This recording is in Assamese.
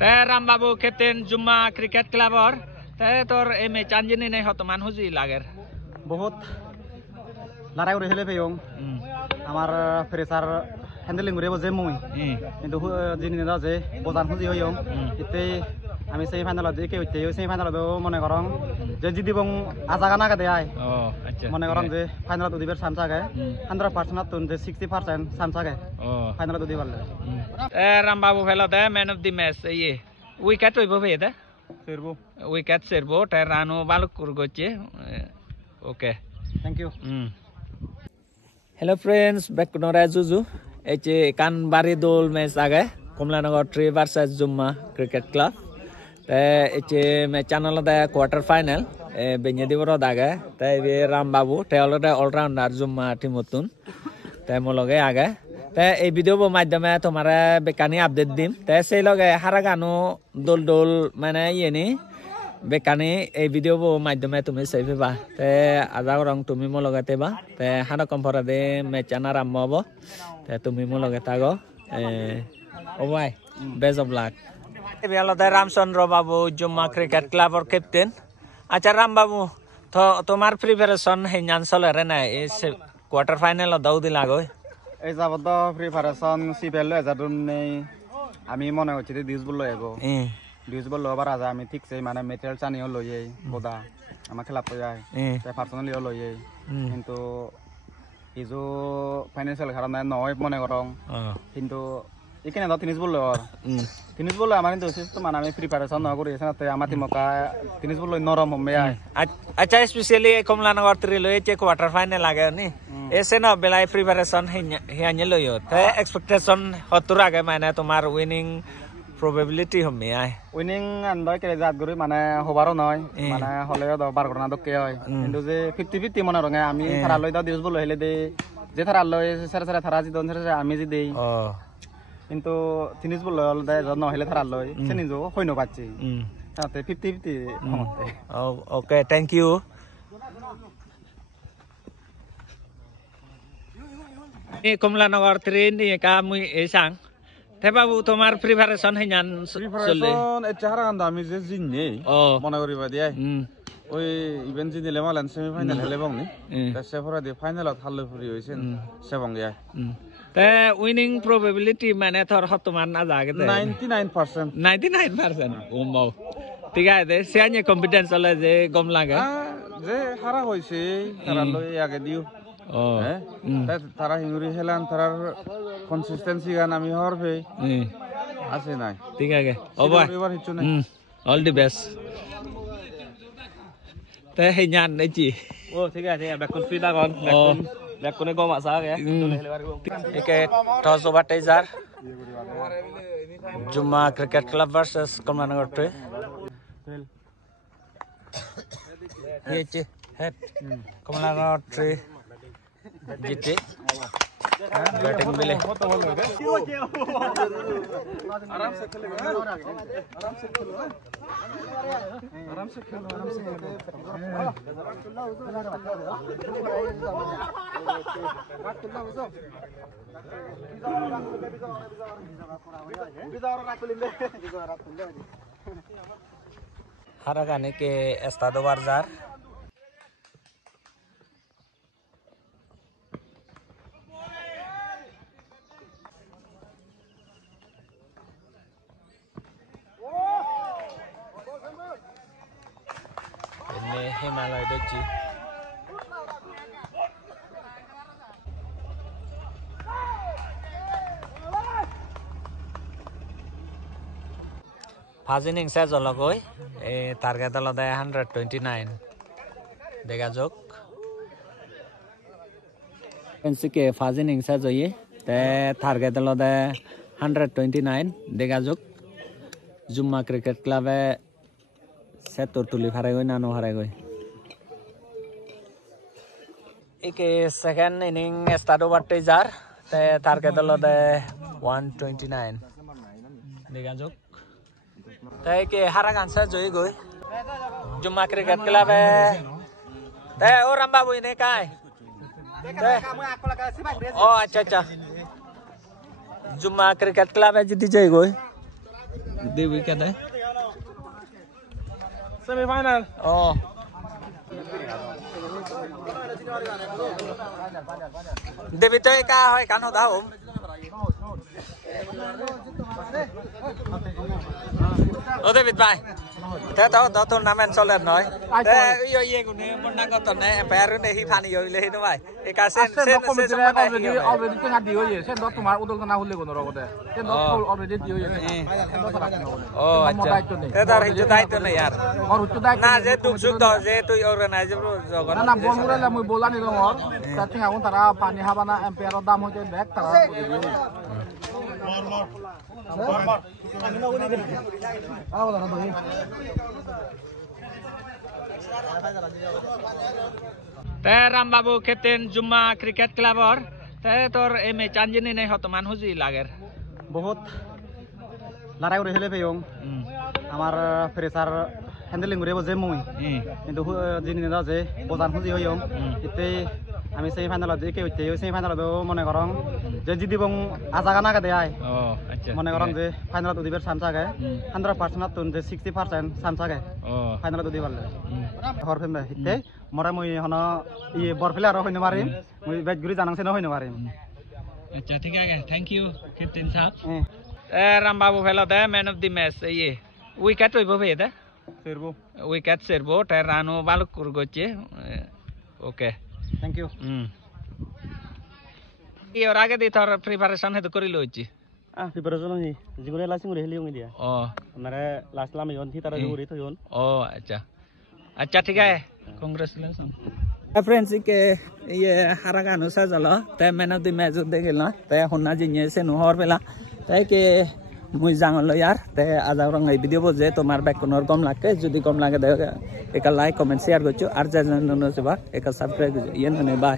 তে ৰামবাবু কেপ্টেইন জুম্মা ক্ৰিকেট ক্লাবৰ তে তোৰ এই মেচ আঞ্জনী নাই হতমান হুজি লাগের বহুত লড়াই করে খেলে পেয়ং আমার প্রেসার হ্যান্ডেলিং করে বসে মুই কিন্তু যিনি দাও যে বোজান খুঁজি হইং ইতে আমি সেমিফাইনাল যে কে হইতে সেমিফাইনাল মনে করং যে জিদি বং আজা গানা কে দেয় মনে করং যে ফাইনাল তো দিবার চান্স আগে 100% তুন যে 60% চান্স আগে ফাইনাল তো দিবার রামবাবু ফেলতে ম্যান অফ দি ম্যাচ এই উইকেট হইব ভেদে সেরবো উইকেট সেরবো তে রানও ভালো করে গছে okay thank you Hello friends, back to Nora Zuzu. Eche kan bari dol match age Komlanagar 3 versus Jumma Cricket Club. Te eche me channel da quarter final benye diboro dage te be Ram Babu te all rounder Jumma timotun te mologe age te ei video bo madhyame tomara bekani update dim te sei loge haragano dol mane yeni bekani এই ভিডিও বো মাধ্যমে তুমি চাইবা তে আজা রং তুমি মো লগাতে বা তে হানা কম্পরা দে মেচানা আরম্ভ হব তে তুমি মো লগাতে আগো ও ভাই best of luck বিয়ালতে Ramchandra Babu Jumma cricket ক্লাবৰ ক্যাপ্টেন আচ্ছা রাম বাবু তো তোমার প্রিপারেশন হেኛন চলে না এই কোয়ার্টার ফাইনাল দাও দিলা গই এই যাবত প্রিপারেশন সিপেল এজাদুন নেই আমি মনে হচ্ছে দিস বল লইবো ডিউজ বল লবার আজ আমি ঠিক সেই মানে মেটেরিয়াল চানিও লইয়ে বোদা আমার খেলা তো যায় তাই পার্সোনালিও লইয়ে কিন্তু ইজো ফাইনান্সিয়াল কারণে নয় মনে করং কিন্তু এখানে দাও তিনিস বল আমার কিন্তু তো মানে আমি প্রিপারেশন না করি এখানে আমার টিমকা তিনিস বল নরম হবে আচ্ছা স্পেশালি কমলানগর 3 লই যে কোয়ার্টার ফাইনাল লাগে নি এসে না বেলাই প্রিপারেশন হিয়ানি লইও তে এক্সপেকটেশন হতুর আগে মানে তোমার উইনিং probability হমে আই উইনিং আন্দাই কে জাত গরি মানে হবারও নয় মানে হলেও 12 ঘটনা দকে হয় কিন্তু যে 50-50 মনে রঙে আমি থারা লই দাও দিস বল হইলে দে যে থারা লই সারা থারা জি দন সারা আমি জি দেই কিন্তু তিনিস বল হল দে জন হইলে থারা লই সেনি জো হইনো পাচ্ছি তাতে 50-50 হমতে ওকে থ্যাংক ইউ এই কমলানগর 3 নি কা মুই এসাং তে বাবু তোমার প্রিপারেশন হেኛন চলে এটা হারান আমি যে জিনে মনে করিবা দিয়া ওই ইভেন্ট জিনিলে মালান সেমিফাইনাল হেলে বংনি তা সেফরা দি ফাইনালত হাল্লে ফুরি হইছেন সেবং গিয়া তে উইনিং প্রবাবিলিটি মানে তোর হতমান না জাগে 99% ও মাও ঠিক আছে সেয়ানি কনফিডেন্স হলে যে গম লাগে যে হারা হইছে তারা লই আগে দিও তারা হিঙ্গুরি হেলান তারার কনসিস্টেন্সি গান আমি হরবে আছে নাই ঠিক আছে ও ভাই অল দি বেস্ট তে হেኛন নাই জি ও ঠিক আছে ব্যাকন ফিদা গন ব্যাকনে গম আসা গে একে টস ওভার টাইজার জুম্মা ক্রিকেট ক্লাব ভার্সেস কমলানগর 3 ये चे हेड कमलानगर 3 जीते बैटिंग मिले आराम से खेलो Haragane ke Estado Barzar ini Himalaya Doji First innings saya jologoi target alada 129 দেখা যাক এনসিকে ফার্স্ট ইনিংস জয়ে তে টার্গেট alada 129 দেখা যাক জুম্মা ক্রিকেট ক্লাবে 70 তুলি হারাই গই না হারাই গই একে second inning start over taser তে টার্গেট alada 129 দেখা যাক তাই কে হারা গানসা জয় গই জুম্মা ক্রিকেট ক্লাবে তে ও রাম বাবু ইনে কাই ও আচ্ছা আচ্ছা জুম্মা ক্রিকেট ক্লাবে জিতি জয় গই Di wicket đấy. Semi-final. David chơi ca hay cắn hậu đá không? David bài. Thế tao tournament sau lần nói. Thế yêu gì cũng như muốn đang có tuần này em phải này hi phan yêu lên đúng vậy. Cái cá sen already tengah dio ye. Sen dot tumar udol kana hulle gono rogote. Sen dot already dio ye. Oh, अच्छा. Thế tao hình chụp tay tuần này यार. Na je tu suk do je tu organize bro. Na bol mura la mui bola ni dongor. Ta tengah un tara pani habana empire dam hoje back tara. Te Ram Babu Captain Jumma Cricket Club or te tor em chanjini nei hotman huji lager বহুত লড়াই করে হেলে পেয়ং আমার প্রেসার হ্যান্ডেলিং করে বজে মুই কিন্তু জিনি না যে বজান খুঁজি হইয়ং ইতে আমি সেমি ফাইনাল যে কে হইতে সেমি ফাইনাল তো মনে করং যে জিদি বং আজাগা না কে আই মনে করং যে ফাইনাল তো দিবার চান্স আগে 100% তুন যে 60% চান্স আগে ফাইনাল তো দিবার হর ফেম হিতে মরা মুই হন ই বরফিলা আর হইনো মারিম মুই ব্যাট গুরি জানাংছে না হইনো মারিম আচ্ছা ঠিক আছে থ্যাংক ইউ ক্যাপ্টেন সাহেব Ram Babu ফেলা দে ম্যান অফ দি ম্যাচ এই উইকেট হইব ভেদা সেরবো উইকেট সেরবো তে রানো ভালো করগছে ওকে থ্যাংক ইউ এই ওর আগে দি তোর প্রিপারেশন হেতু করি লইছি প্রিপারেশন নি জিগুরে লাসিং রে হেলিং দিয়া আমারে লাস্ট লাম ইয়ন থি তারা জিগুরে থয়ন अच्छा अच्छा ठीक है कांग्रेचुलेशन फ्रेंड्स के ये हारागानो साजल ते मैन ऑफ द मैच दे गेल ना ते होना जिने से नहर बेला ते के मुई जांगल यार ते आज रंग এই ভিডিও বজে তোমার ব্যাকগ্রাউন্ডর কম লাগে যদি কম লাগে এক লাইক কমেন্ট শেয়ার করছো আর যা জানো সেবা এক সাবস্ক্রাইব করছো ইয়ে না বাই